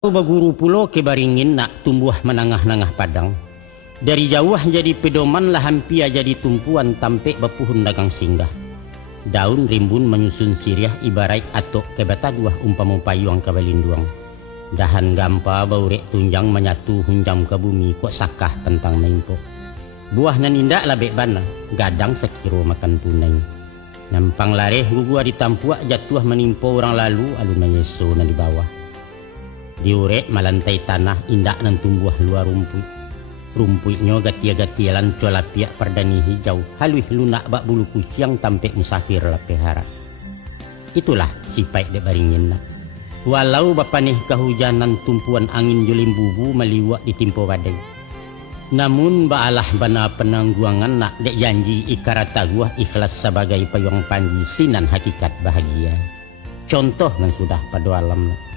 Baguru pulo kebaringin nak tumbuh menangah-nangah padang. Dari jauh jadi pedoman lah hampia jadi tumpuan tampek bapuhun dagang singgah. Daun rimbun menyusun siriah ibarat atok kebataduah umpama payuang kabalinduang. Dahan gampa baurek tunjang menyatu hunjam ke bumi kok sakah pentang maimpo. Buah nan indak labek bana, gadang sekiro makan punai. Nampang lareh gugua ditampuak jatuh menimpo orang lalu alun menyeso na di bawah. Diurek malantai tanah indak nan tumbuh luar rumput. Rumputnya gatia-gatialan cola piak perdani hijau halus lunak bak bulu kucing tampek musafir lapehara. Itulah sifat dek baringin nak. Walau bapanih kehujanan tumpuan angin julim bubu meliwak di timpo badai. Namun baalah bana penangguangan nak dek janji ikarata gua ikhlas sebagai payung panji sinan hakikat bahagia. Contoh nan sudah pada alam nak.